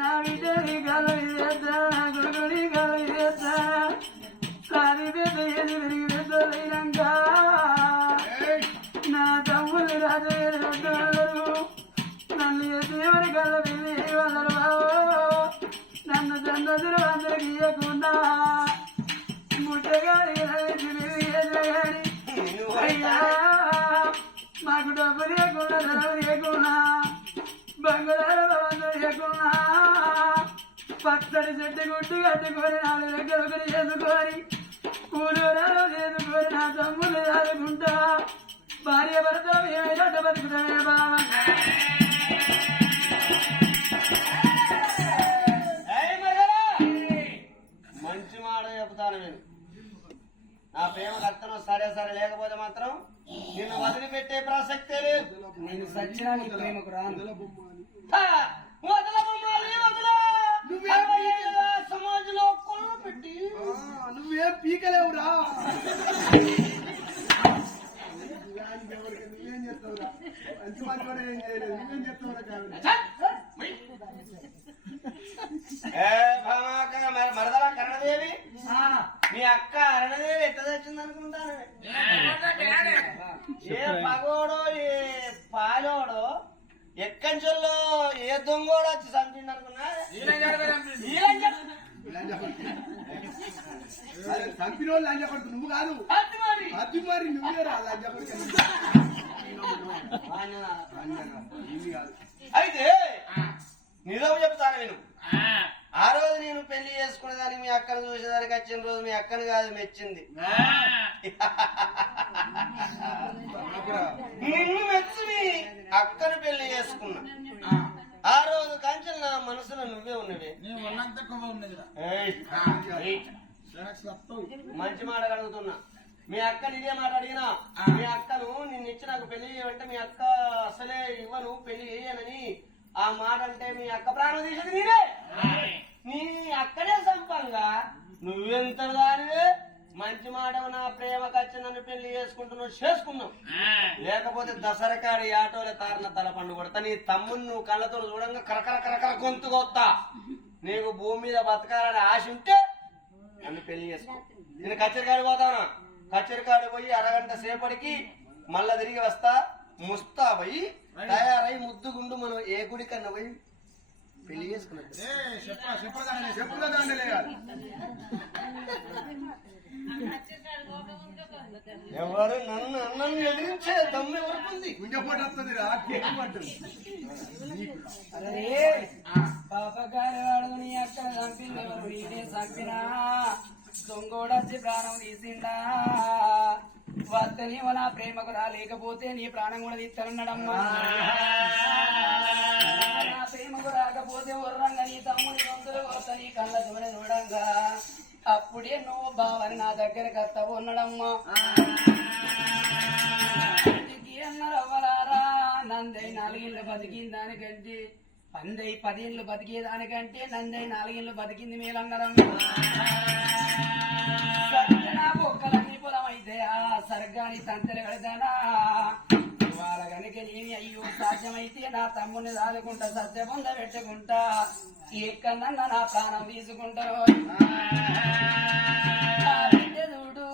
నా బిడ్డని కలవి చేస్తా గురుడి కలవి చేస్తా సారి పెద్ద ఏది పెరిగి పెద్దలైనాక నా తమ్ముళ్ళు రాజు నన్ను దేవుడి కలవి వాళ్ళరు బాబు నన్ను చంద్రుడు అందరికి ఇవ్వకుండా ముట్టగాడి అయ్యా మాకు డబ్బు లేకుండా ధనం లేకున్నా బంగారు లేకున్నా పచ్చడి చెట్టు గుట్టు కట్టుకొని 4 దగ్గర ఒకరు చేసుకొని కూలూరాలు చేసుకొని నా తమ్ముళ్ళు రాదుకుంటా భార్య భర్త ఏమైనా బతుకుతానే బాబా మంచి మాట చెప్తాను నేను నా ప్రేమ కర్తను సరే సరే లేకపోతే మాత్రం నిన్ను వదిలిపెట్టే ప్రసక్తే లేదు నేను సచ్చినా నీ ప్రేమకు రాను సమాజంలో కొల్ల పెట్టి నువ్వేం పీకలేవురా నువ్వేం చేస్తావురా మంచి మంచి కూడా ఏం చేయలేదు నువ్వేం చేస్తావురా మరదల కరణదేవి మీ అక్క అరణదేవి ఎట్లా తెచ్చింది అనుకుంటాను ఏ పగోడో ఏ పాలోడో ఎక్కంచెల్లో ఏ దొంగోడో వచ్చి చంపింది అనుకున్నా చంపిన వాళ్ళు లంచపడుతు నువ్వు కాదు అది మరి నువ్వే రా లంచపడి అయితే నిజం చెప్తాను నేను ఆ రోజు నేను పెళ్లి చేసుకునేదానికి మీ అక్కను చూసేదానికి వచ్చిన రోజు మీ అక్కను కాదు మెచ్చింది నిన్ను మెచ్చి మీ అక్కను పెళ్లి చేసుకున్నా ఆ రోజు కాంచెల్ నా మనసులో నువ్వే ఉన్నవి మంచి మాట అడుగుతున్నా మీ అక్కని ఇదే మాట అడిగినా మీ అక్కను నిన్ను ఇచ్చి నాకు పెళ్లి చేయమంటే మీ అక్క అసలే ఇవ్వను పెళ్లి చేయనని ఆ మాట అంటే మీ అక్క ప్రాణం తీసేది నీరే నీ అక్కడే సంపంగా నువ్వెంత దానివే మంచి మాట నా ప్రేమకు వచ్చి నన్ను పెళ్లి చేసుకున్నావు లేకపోతే దసరకాడి ఆటోల తారిన తల పండు కొడతా నీ తమ్ముని నువ్వు కళ్ళతో చూడంగా కరకర కరకర గొంతు కొత్తా నీకు భూమి మీద బతకాలని ఆశ ఉంటే నన్ను పెళ్లి చేసుకో నేను కచ్చరికాడి పోతానా కచ్చరికాడి పోయి అరగంట సేపటికి మళ్ళా తిరిగి వస్తా ముస్తాబయి తయారై ముద్దుగుండు మనం ఏ గుడి కన్నా పోయి పెళ్లి చేసుకున్నాం ఎవరు నన్ను అన్నం ఎదిరించే దమ్ము ఎవరికి గుండెపోటు పాపగారి వాడు నీ అక్కడ చంపింది ఎవరు నేనే చంపినా దొంగోడొచ్చి ప్రాణం తీసిందా వద్ద నీవు నా ప్రేమకు రాలేకపోతే నీ ప్రాణం కూడా తీస్తానన్నాడమ్మా నా ప్రేమకు రాకపోతే ఉర్రంగా నీ తమ్ముని గొంతులు కొత్త నీ కళ్ళ చూడంగా అప్పుడే నువ్వు బావని నా దగ్గరకు వస్తావు ఉన్నాడమ్మా అన్నారవ్వరారా నందై 4 ఏళ్ళు బతికిన దానికంటే 10 ఏళ్ళు బతికేదానికంటే నందై 4 ఏళ్ళు బతికింది మేలన్నారమ్మా నా బొక్కలన్నీ పొలం అయితే ఆ సర్గాని తంతెలు కడతానా వాళ్ళ కనుక నేను అయ్యో సాధ్యమైతే నా తమ్ముని దాదుకుంటా సత్య పొంద పెట్టుకుంటా ఎక్కడన్నా నా ప్రాణం తీసుకుంటారు చూడు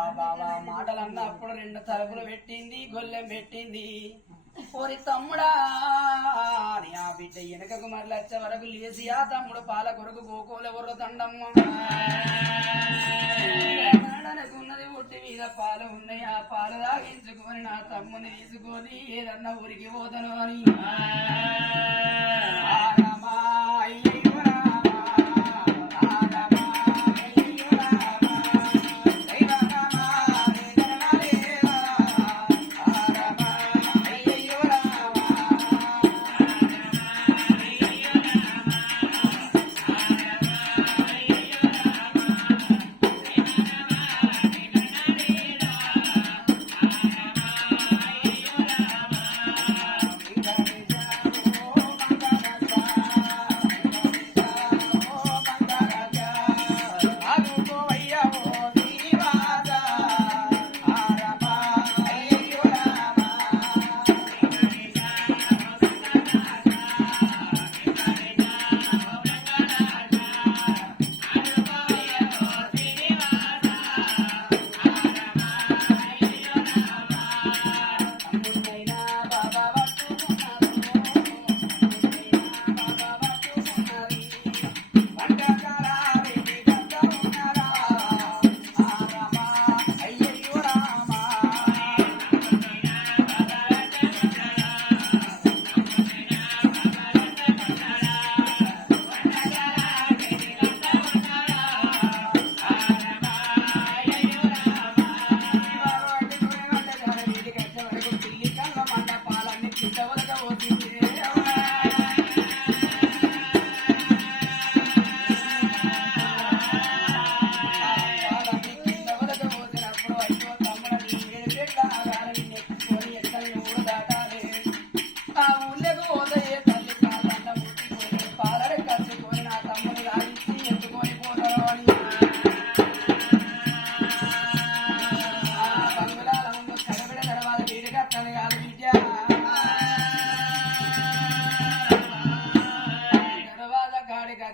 ఆ బాబా మాటలు అన్నప్పుడు 2 తలుపులు పెట్టింది గొల్లెం పెట్టింది ఓరి తమ్ముడా అని ఆ బిడ్డ వెనకకు మరలి వచ్చే వరకు లేచి ఆ తమ్ముడు పాల కొరకు గోకోలు ఎవరు దండమ్మ ఉన్నది ఒట్టి మీద పాలు ఉన్నాయి ఆ పాలు తాగించుకొని నా తమ్ముని తీసుకొని ఏదన్నా ఊరికి పోతాను అని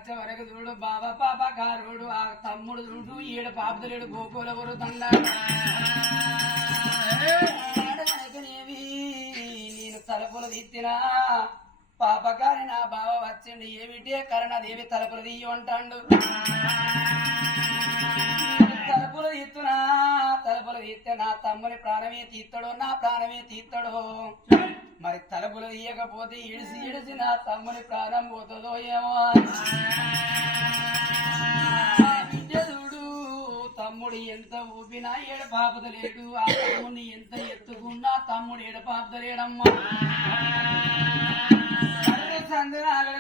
వచ్చే వరకు చూడు బాబా పాపకారుడు ఆ తమ్ముడు చూడు ఈడ పాపలేడు గోకుల ఊరు తండాడు నేను తలుపులు తీర్చినా పాపకారి నా బావ వచ్చిండు ఏమిటి కరణదేవి తలుపులు తీయ అంటాడు తలుపులు తీస్తున్నా తలుపులు తీస్తే నా తమ్ముని ప్రాణమే తీస్తాడో నా ప్రాణమే తీస్తాడో మరి తలుపులు తీయకపోతే ఇడిసి నా తమ్ముని ప్రాణం పోతుందో ఏమో చూడు తమ్ముడు ఎంత ఊపినా ఏడ పాపదలేడు ఆ తమ్ముడిని ఎంత ఎత్తుకున్నా తమ్ముడు ఏడ పాపదలేడమ్మా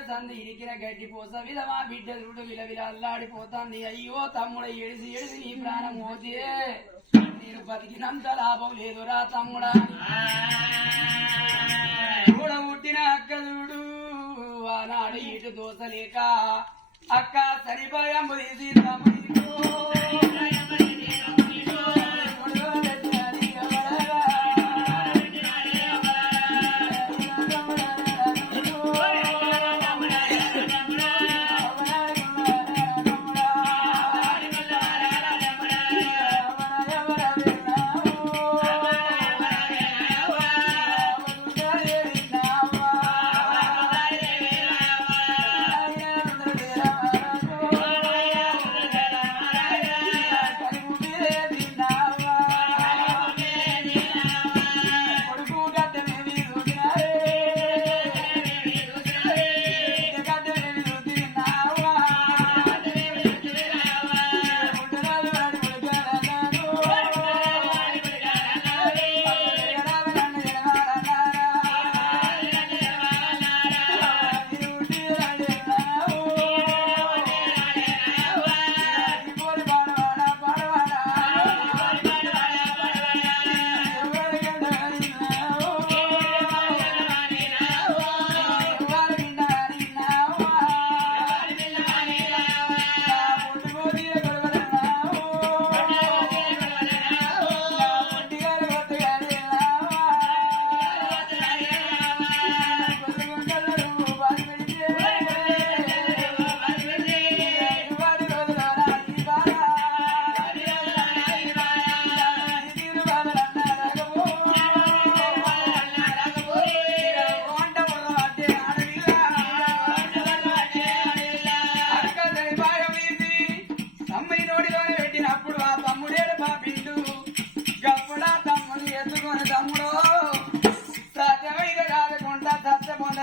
సంది ఇరికిన గడ్డి పోస విధమా బిడ్డ చూడు విలవిల అల్లాడిపోతాంది అయ్యో తమ్ముడు ఏడిసి నీ ప్రాణం పోతే నేను బతికినంత లాభం లేదురా తమ్ముడా చూడ పుట్టిన అక్క చూడు ఆనాడు ఇటు దోసలేక అక్క సరిపోయాము తీసి తమ్ముడు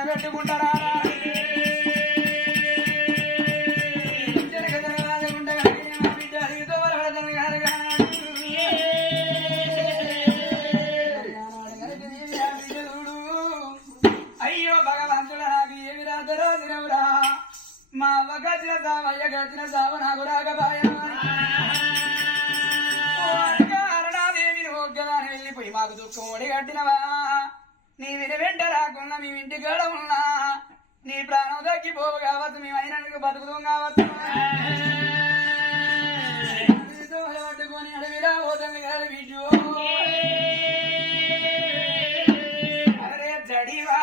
పెట్టుకుంటారా అయ్యో భగవంతుడా నాకు ఏమి రాదరో తినవురా మా అవ్వ గచ్చిన సావ అయ్య గచ్చిన సావ నాకు రాకపాయా అరుణాదేవిని ఒక్కదాని వెళ్ళిపోయి మాకు దుఃఖం ఒడిగట్టినవా నీ విని వెంట రాకున్నా మీ ఇంటి గడ ఉన్నా నీ ప్రాణం తగ్గిపోవు కావచ్చు మేము అయినందుకు బతుకుతాం కావచ్చు పట్టుకొని అడవిరా పోతుంది కదా బిడ్డు అరే జడివా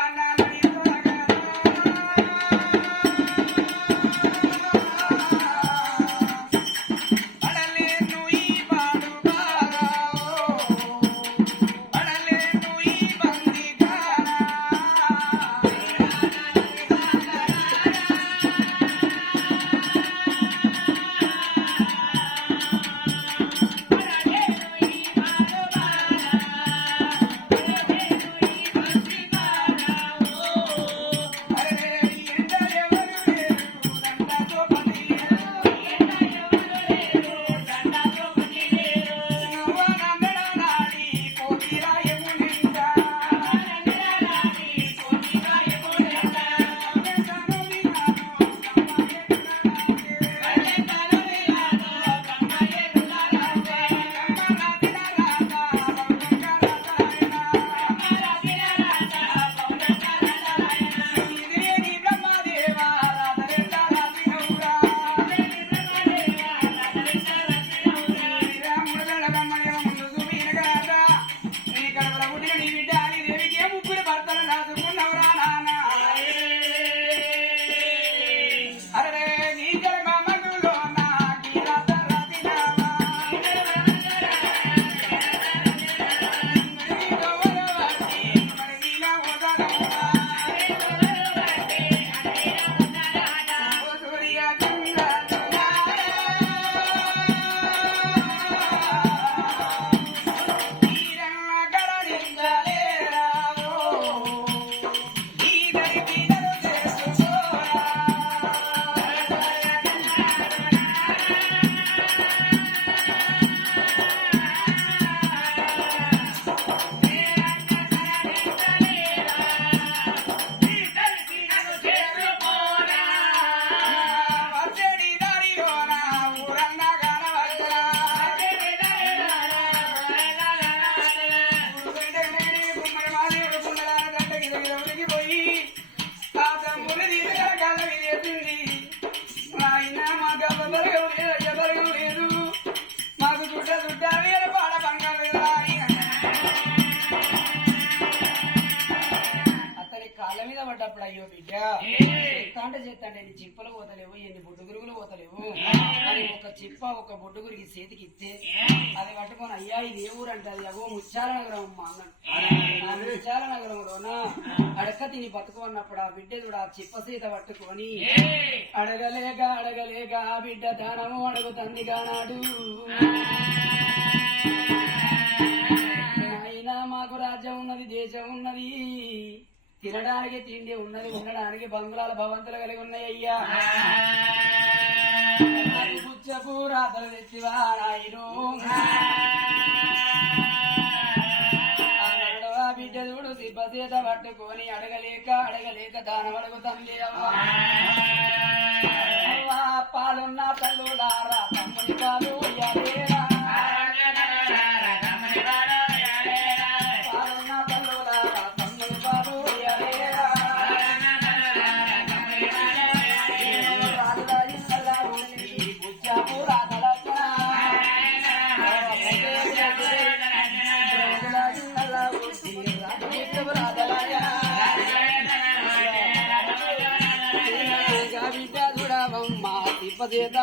అన్నప్పుడు అయ్యో బిడ్డ చేస్తాంటే ఎన్ని చిప్పలు పోతలేవు ఎన్ని బొడ్డుగురుగులు పోతలేవు అని ఒక చిప్ప ఒక బొడ్డుగురికి చేతికి ఇస్తే అది పట్టుకొని అయ్యా ఇది ఏ ఊరు అంటే అది అగో ముత్యాల నగరం అమ్మ అన్నాడు. ముత్యాల నగరంలోనా అడక తిని బతుకు అన్నప్పుడు ఆ బిడ్డ కూడా ఆ చిప్ప సీత పట్టుకొని అడగలేక ఆ బిడ్డ దానము అడుగుతుంది కానాడు. అయినా మాకు రాజ్యం ఉన్నది దేశం ఉన్నది తినడానికి తిండి ఉన్నది ఉండడానికి బంగ్లాల భవంతులు కలిగి ఉన్నాయి అయ్యా. పుచ్చపు రాతలు తెచ్చివా నాయను అన్నాడు. ఆ బిడ్డ చూడు సిబ్బసేత పట్టుకొని అడగలేక దానం అడుగుతుంది అవ్వా. పాలున్న తల్లులారా తమ్ముడి పాలు ఇయ్యాలేరా పాలున్న తల్లులారా తమ్ముడి పాలు ఇయ్యాలేరా బుజ్జాపు రాతలప్ప రాతలయ్యా చూడవమ్మా తిప్పసేత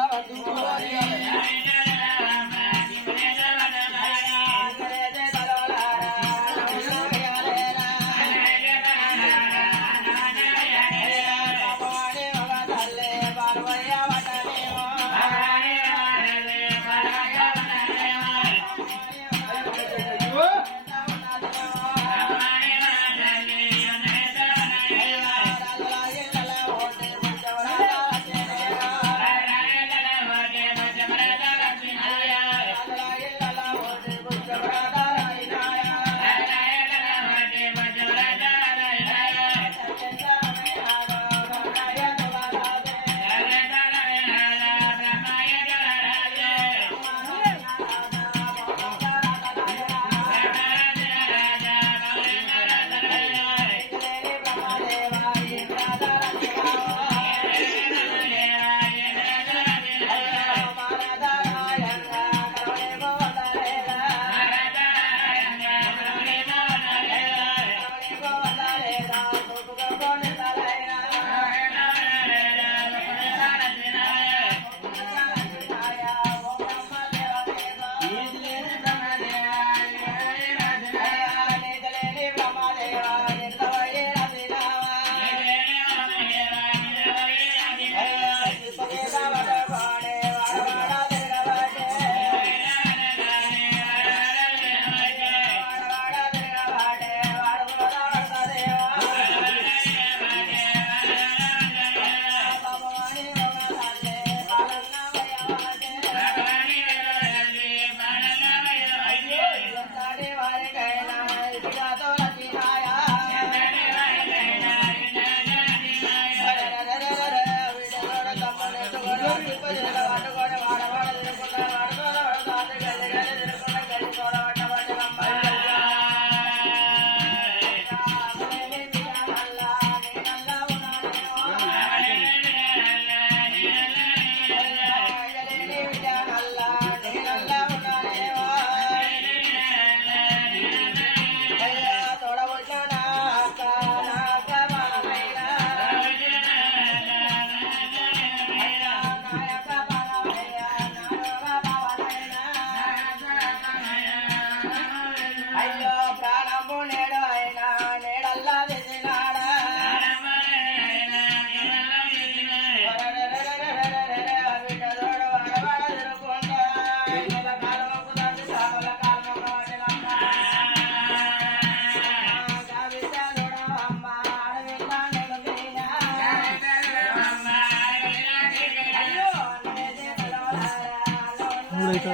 మూడైతే